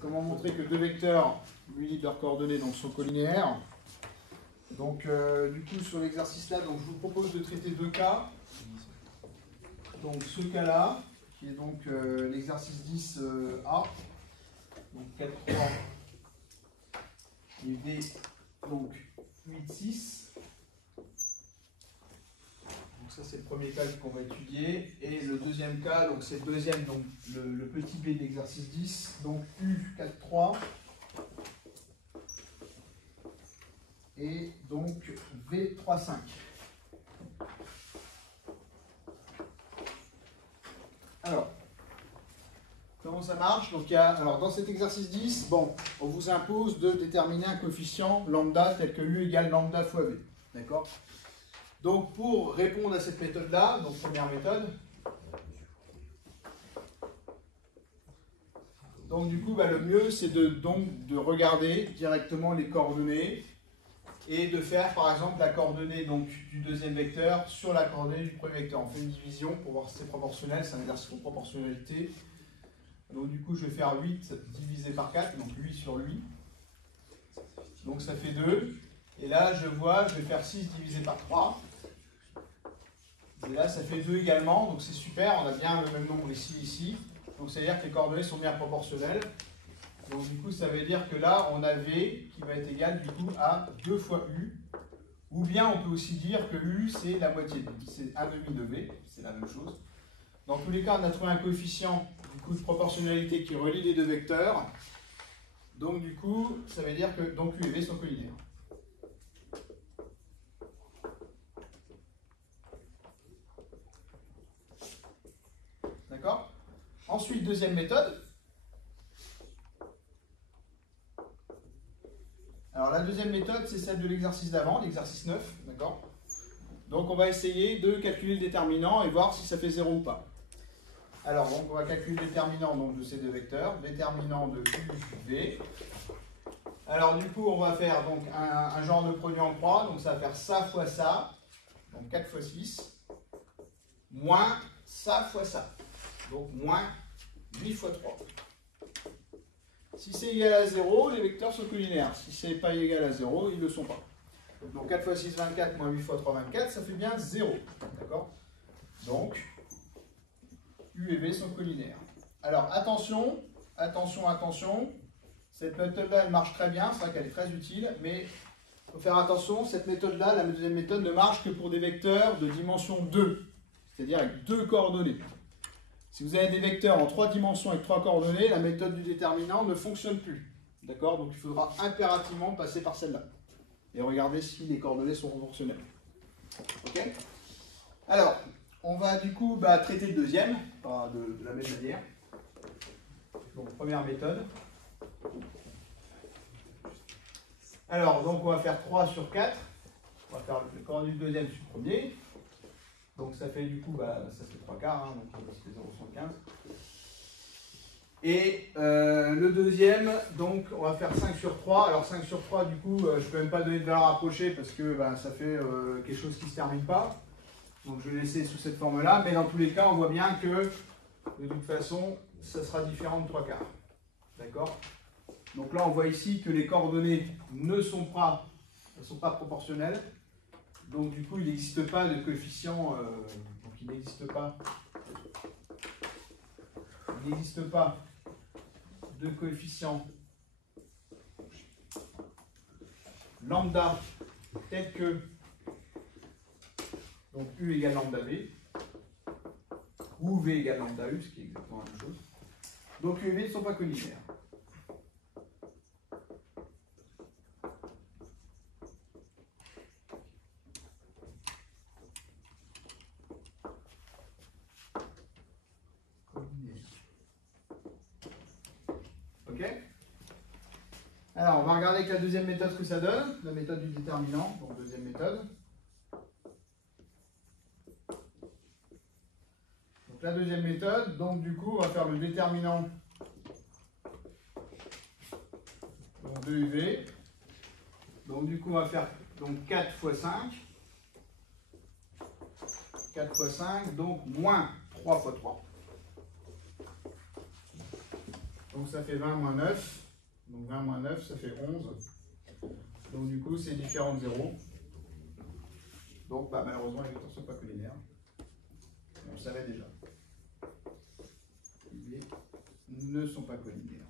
comment montrer que deux vecteurs munis de leurs coordonnées donc, sont collinéaires. Donc, du coup, sur l'exercice là, donc, je vous propose de traiter deux cas. Donc, ce cas-là, qui est donc l'exercice 10A, donc 4,3 et V, donc 8,6. Donc, ça, c'est le premier cas qu'on va étudier. Et le deuxième cas, donc c'est le deuxième, donc le petit b de l'exercice 10, donc U 4,3. Et donc V 3,5. Alors, comment ça marche? Donc, alors, dans cet exercice 10, bon, on vous impose de déterminer un coefficient lambda tel que U égale lambda fois V. D'accord? Donc, pour répondre à cette méthode-là, donc première méthode, donc du coup, le mieux, c'est de regarder directement les coordonnées et de faire par exemple la coordonnée donc, du deuxième vecteur sur la coordonnée du premier vecteur. On fait une division pour voir si c'est proportionnel, c'est un exercice de proportionnalité. Donc du coup je vais faire 8 divisé par 4, donc 8 sur 8. Donc ça fait 2. Et là je vais faire 6 divisé par 3. Et là ça fait 2 également, donc c'est super, on a bien le même nombre ici. Donc ça veut dire que les coordonnées sont bien proportionnelles. Donc du coup, ça veut dire que là, on a V qui va être égal du coup à 2 fois U. Ou bien on peut aussi dire que U, c'est la moitié de V. C'est 1/2 de V, c'est la même chose. Dans tous les cas, on a trouvé un coefficient du coup, de proportionnalité qui relie les deux vecteurs. Donc du coup, ça veut dire que donc U et V sont collinéaires. D'accord? Ensuite, deuxième méthode. Alors la deuxième méthode, c'est celle de l'exercice d'avant, l'exercice 9, d'accord? Donc on va essayer de calculer le déterminant et voir si ça fait 0 ou pas. Alors donc on va calculer le déterminant donc, de ces deux vecteurs, déterminant de UV. Alors du coup on va faire donc un genre de produit en croix, donc ça va faire ça fois ça, donc 4 fois 6, moins ça fois ça, donc moins 8 fois 3. Si c'est égal à 0, les vecteurs sont collinéaires. Si ce n'est pas égal à 0, ils ne le sont pas. Donc 4 fois 6, 24, moins 8 fois 3, 24, ça fait bien 0. D'accord? Donc, U et V sont collinéaires. Alors, attention, attention. Cette méthode-là, elle marche très bien. C'est vrai qu'elle est très utile. Mais il faut faire attention, cette méthode-là, la deuxième méthode, ne marche que pour des vecteurs de dimension 2. C'est-à-dire avec 2 coordonnées. Si vous avez des vecteurs en 3 dimensions avec 3 coordonnées, la méthode du déterminant ne fonctionne plus. D'accord? Donc il faudra impérativement passer par celle-là. Et regarder si les coordonnées sont proportionnelles. Ok? Alors, on va du coup traiter le deuxième, de la même manière. Donc première méthode. Alors, donc on va faire 3 sur 4. On va faire le coordonnée du deuxième sur le premier. Donc ça fait du coup, ça fait 3 quarts, hein, donc ça fait 0,75. Et le deuxième, donc on va faire 5 sur 3. Alors 5 sur 3, du coup, je ne peux même pas donner de valeur approchée parce que ça fait quelque chose qui ne se termine pas. Donc je vais laisser sous cette forme-là. Mais dans tous les cas, on voit bien que de toute façon, ça sera différent de 3 quarts. D'accord? Donc là, on voit ici que les coordonnées ne sont pas proportionnelles. Donc du coup, il n'existe pas de coefficient, donc il n'existe pas de coefficient lambda tel que donc U égale lambda V ou V égale lambda U, ce qui est exactement la même chose. Donc U et V ne sont pas collinéaires. Alors, on va regarder avec la deuxième méthode ce que ça donne, la méthode du déterminant, donc deuxième méthode. Donc la deuxième méthode, donc du coup, on va faire le déterminant de UV. Donc du coup, on va faire donc 4 fois 5. 4 fois 5, donc moins 3 fois 3. Donc ça fait 20 moins 9. Donc 20 moins 9, ça fait 11. Donc du coup, c'est différent de 0. Donc malheureusement, les vecteurs ne sont pas collinaires. On le savait déjà. Ils ne sont pas collinaires.